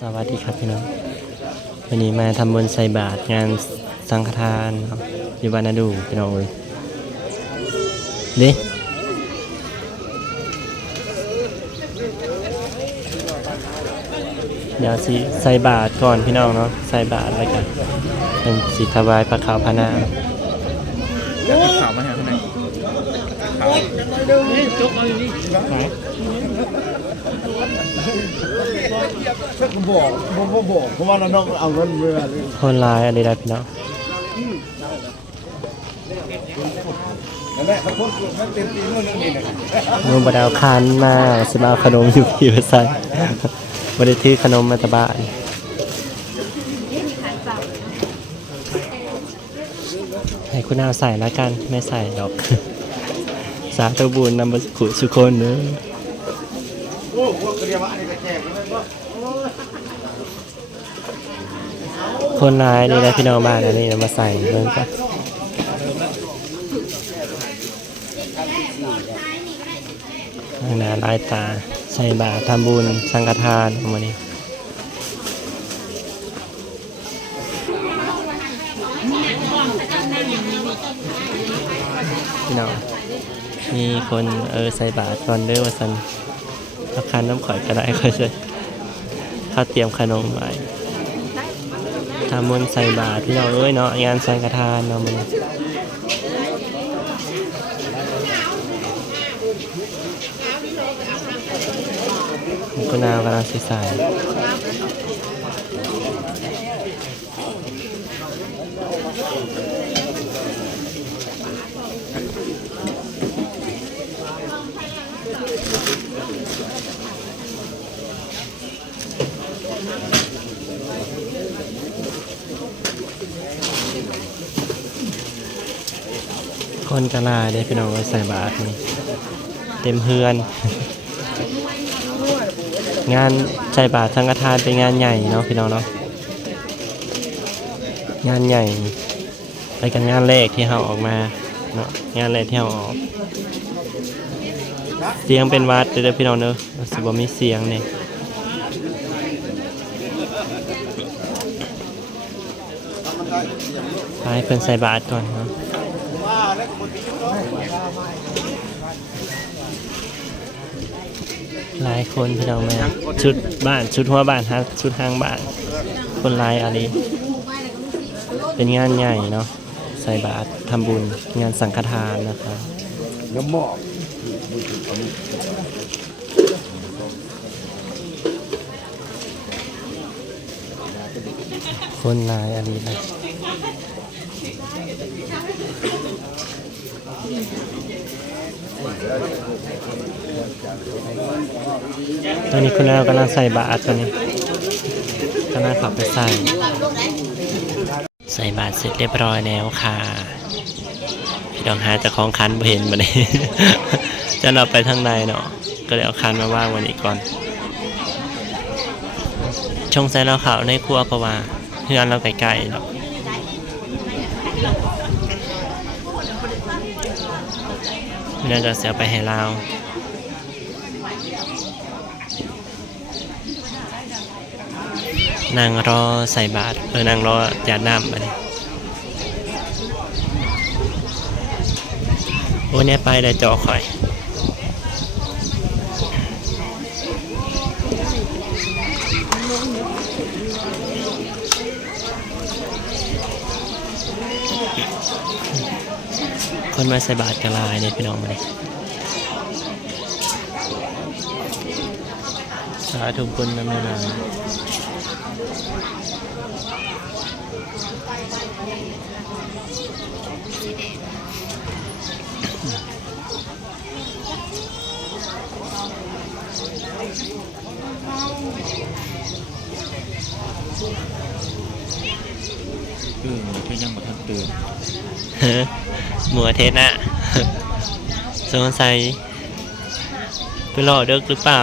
สวัสดีครับพี่น้องวันนี้มาทำบุญใส่บาตรงานสังฆทานครับอยู่บ้านนาดูพี่น้องเอ้ยดิเดี๋ยวสิใส่บาตรก่อนพี่น้องเนาะใส่บาตรแล้วกันเป็นสิถวายพระขาวพระนามแล้วก็ข่าวมาให้ข้างในข่าว อาอนไหนก็บอกผมก็บอกเพราะว่าเราต้องเอาเงินเมื่อเลยคนร้ายอะไรได้พี่น้องนั่นแหละเขาพูดมันเต็มตีนู่นนั่นนี่นะนุ่มบดาวคานมาสมาขนมอยู่พี่ภาษาบริทือขนมมาตะบานให้คุณเอาใส่แล้วกันไม่ใส่ดอก สาธุบุญนำมาขุสุคนเนอะโอ้โหเรียกว่าอันนี้ก็แจกแล้วก็ คนร้ายนี่นะพี่น้องบ้านนนี้นมาใส่เรื่องก็ทางหน้าลายตา ใส่บาตรทำบุญ สังฆทานวันนี้พี่น้องมีคนเออใส่บาตรก่อนเด้อว่าสันราคาน้ำข่อยก็ได้ค่อยช่วยเขาเตรียมขนมไว้ ทำมนใส่บาตรพี่น้องเอ้ยเนาะงานสังฆทานเนาะมันก็นาวกำลังสิใส่ คนกะลาได้พี่น้องไว้ใส่บาตรนี่เต็มเฮือน งานใส่บาตรสังฆทานเป็นงานใหญ่เนาะพี่น้องเนาะงานใหญ่ไปกันงานแรกที่เราออกมาเนาะงานแรกที่เราออก เสียงเป็นวัดเด้อพี่น้องเนอะสิบ่มีเสียงเนี่ยไปเพิ่นใส่บาตรก่อนเนาะ หลายคนพี่น้องแม่ชุดบ้านชุดหัวบ้านฮะชุดห้างบ้าน คนลายอะไรเป็นงานใหญ่เนาะใส่บาตรทำบุญงานสังฆทานนะครับน้ำหมอกคนลายอะไรนะ ตอนนี้คุณแม่กำลังใส่บาตรตอนนี้กำลังขับไปใส่ ใส่บาตรเสร็จเรียบร้อยแล้วค่ะ พี่ดองหาจะของคันเห็นมาเลยจะเราไปทางในเนาะ ก็เลยเอาคันมาว่างวันนี้ก่อน ชงใส่เราขาวในครัวเพราะว่าเพื่อนเราไกลๆเนาะ เพื่อนจะเสียไปให้เรานางรอใส่บาตรเออนางรอหยาดน้ำมาเนี่ยโอ้เนี่ยไปได้จอคอย คนมาใส่บาตรกะลายเนี่ยพี่น้องมาเลยสาธุคุณน้ำนานเออคือยังบ่ทันเตื่นเฮ้อ หมัวเทศน่ะสงสัยไปรอเด็กหรือเปล่า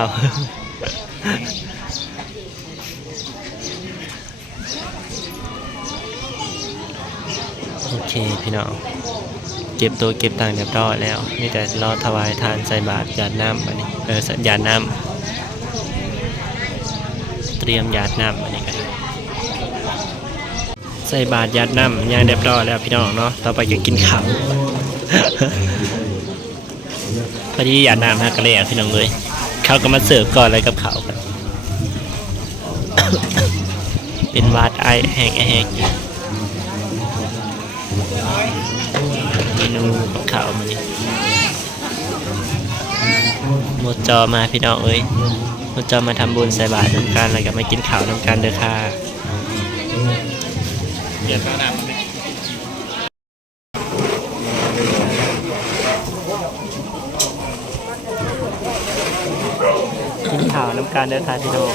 โอเคพี่น้อง เก็บตัวเก็บตังค์เรียบร้อยแล้วนี่แต่รอถวายทานใส่บาตรหยาดน้ำมานี่เออหยาดน้ำเตรียมยมหยาดน้ำอันนี้ก ใส่บาตรยาดน้ำย่างเรียบร้อยแล้วพี่น้องเนาะต่อไปก็กินข้าวพอดียาดน้ำฮะก็เลยพี่น้องเลยเขาก็มาเสิร์ฟก่อนเลยกับข้าวกันเป็นวาดไอแห้งแห้งเมนูกับข้าวมานี่หมดจอมาพี่น้องเอ้ยหมดจอมาทำบุญใส่บาตรน้ำกันแล้วก็มากินข้าวน้ำกันเด้อค่ะ เดี๋ยวข้าวหน้ามันไม่กินข้าวน้ำกันเด้อค่ะพี่น้อง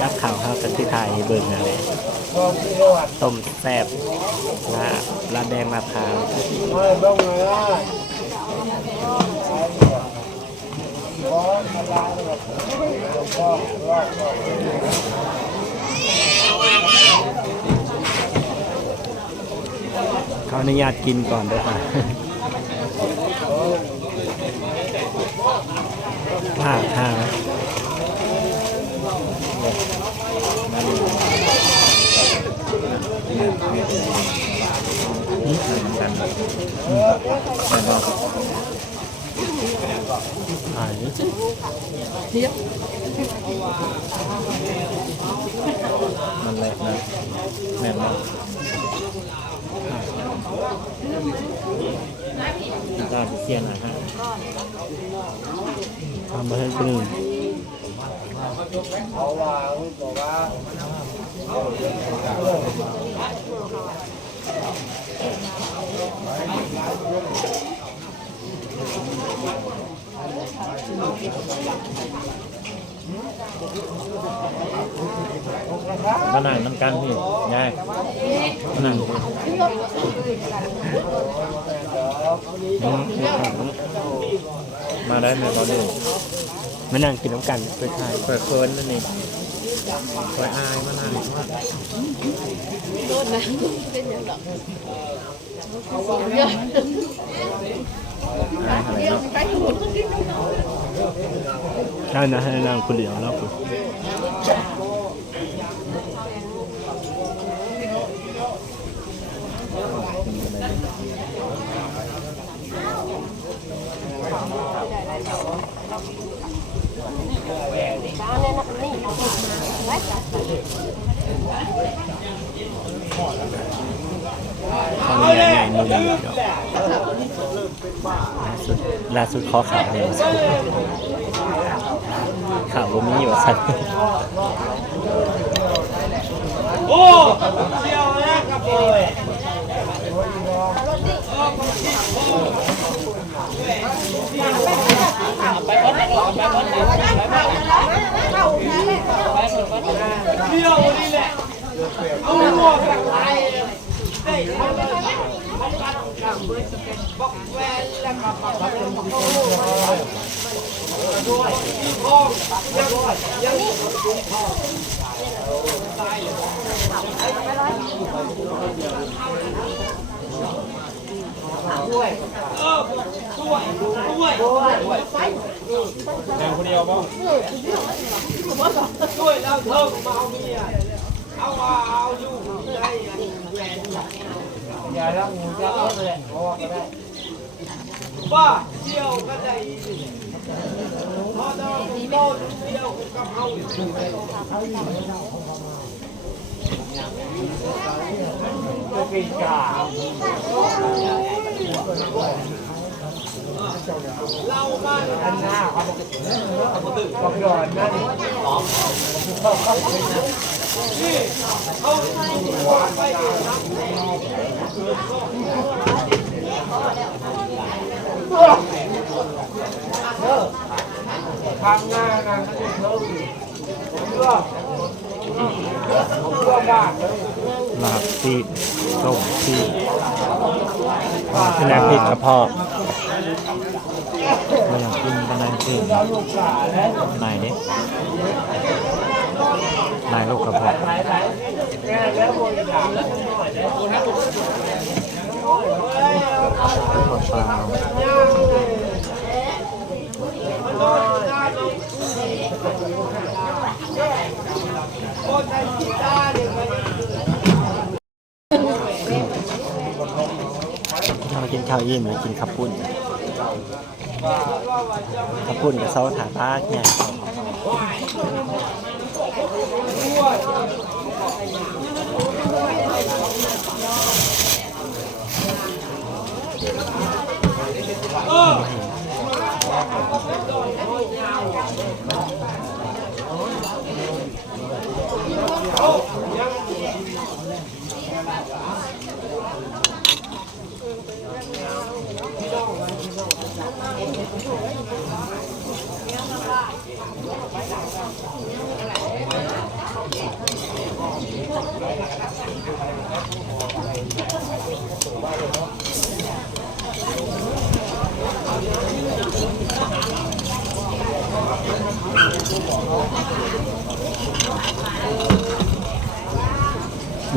จับข่าวครับกันที่ไทยเบิ่งอะไรต้มแซ่บลาบลาบแดงมะพร้าวไม่ต้องเลย ขออนุญาตกินก่อนด้วยค่ะผ่าผ่ากันอ่านี่สิมันแหลกนะแม่นมากก็เสียนนะฮะทำมาให้คนอื่นเอาว่าบอกว่า มานั่งน้ำกันพี่ยายมานั่งพี่มาได้ไหมตอนนี้มานั่งกินน้ำกันไปทายเปิดเคินนั่นนี่เปิดอายมานั่งว่าอายอะไรเนาะใช่นะให้นั่ง คนเดียวแล้วคุณขออนุญาตใหญ่มือเดียวล่าสุด ข้อขาสุดขอข่า วเนี่ยข่าวบ่มีอยู่สัตว์อย่าละงูจะเอาเลยเพราะว่าก็ได้อันหน้าครับบอกก่อนนั่น ทางหน้านะนั่นเพิ่มเพื่อเพื่อบ้านเลาบซีดส้มซีดคือน้ำพริกกระเพาะไม่อยากกินกระนำพริกลูกสาวแล้วไหนดินายลูกกระเพาะ เรากินข้าวเย็นมากินข้าวปุ้นข้าวปุ้นกับซอสถาป้าเนี่ย อ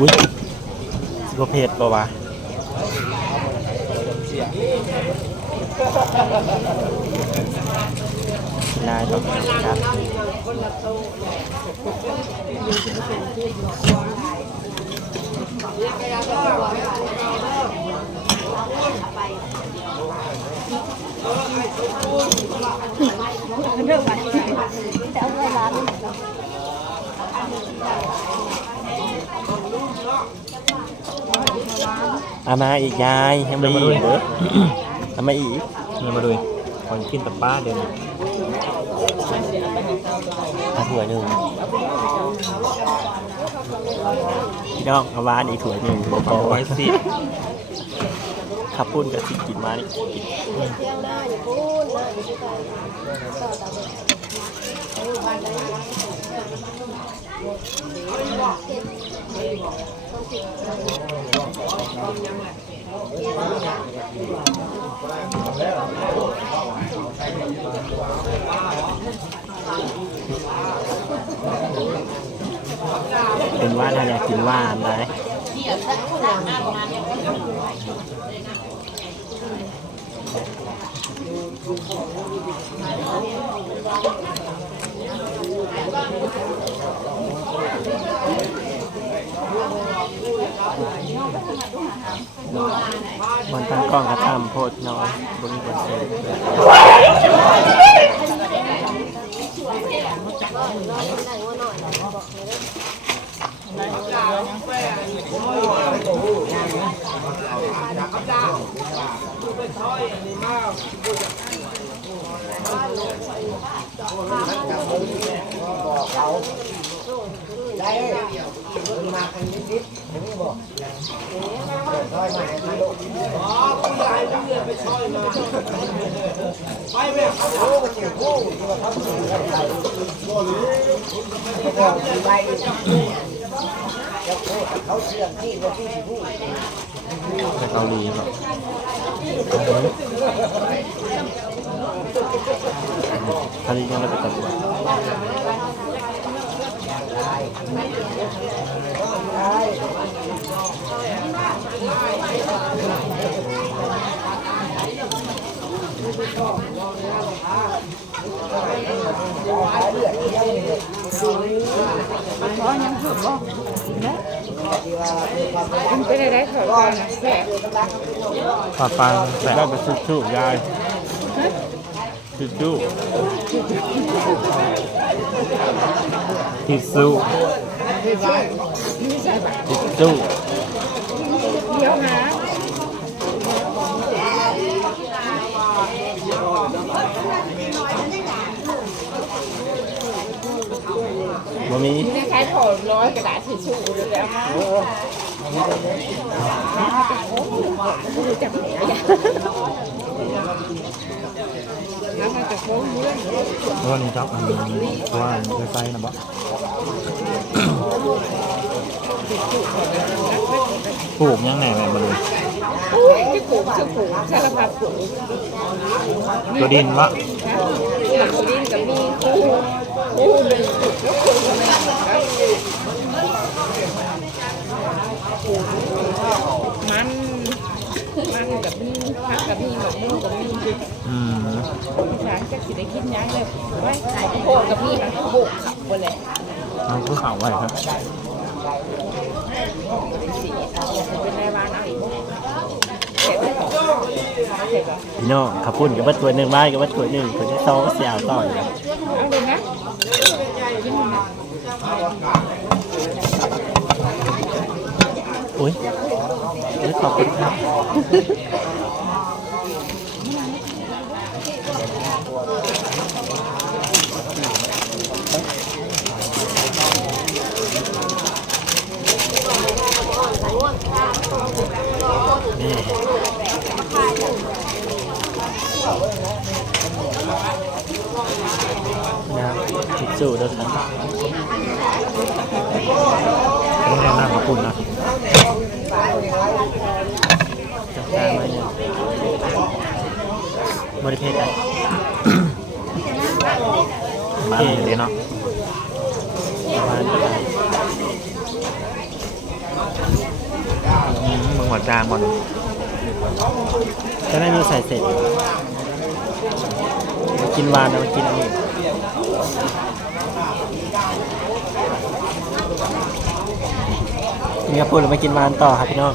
ยแล้วกระเพราเรามา กินข้าวอิ่มเลยกินข้าวปุ้นข้าวปุ้นกับซอสถาบ้าเนี่ยอุ้ยสิบเพศป่าวะนายต้องครับเอามาอีกยายให้มาอีกเอามาอีกนี่มาดูคนกินแต่ป้าเดินเอาถ้ วยหนึ่งพี่น้องเอาหวานอีกถ้วยหนึ่งบอกขอไว้สิขับปุ้นกับสิกินมานี่ เป็นว่านถ้าอยากกินว่านเลยมันตั้งกล้องกระทำโพดน้อยบนบนเออไปเกาหลีเหรอท ะเลยังไม่ไปตัดปลา ปังแต่ได้ไปชุบชุบยายชุดชุบทิชชู่ทิชชู่เดี๋ยวหาบ่มีคล้ายๆถอดร้อยกระดาษทิชชู่เลยแล้วมาไม่รู้จักไหนอะแล้วมันจะโค้งเมื่อนเพราะว่านี่จับอันนี้เพราะว่าไฟไฟนะบ่ปลูกยังไงแม่มาดูอุ้ยที่ปลูกชื่อปลูกสารพัดปลูกตัวดินวะนะหลังดินกับมีคู่คู่หนึ่งปลูกแล้วคู่หนึ่งครับ มันมันกับมีพักกับมีกับมุ้งกับมีอืมภาษาจะสิได้กินยังเลยไว้โคกับพี่นะโคขับไปเลยเอาผู้ข่าวไว้ครับสีเป็นไรบ้านเอาอีกเผ็ดเลยเผ็ดเหรอพี่น้องขับปุ่นกับวัตถุหนึ่งบ้านกับวัตถุหนึ่งคนที่สองก็เสียเอาต่ออยู่แล้วเอุ้ยอุ๊ยขอบคุณครับนะทิชชู่ด้วยครับต้องแนะนำขอบคุณนะ จับตาไว้เนี่ย บริเพศอะไรบ้านนี้เนาะมาณเท่าไหร่อืมมึงหัวจางก่อนจะได้มีใส่เสร็จมากินวานนะมากินอันนี้มีกระปุกเรามากินวานต่อครับพี่น้อง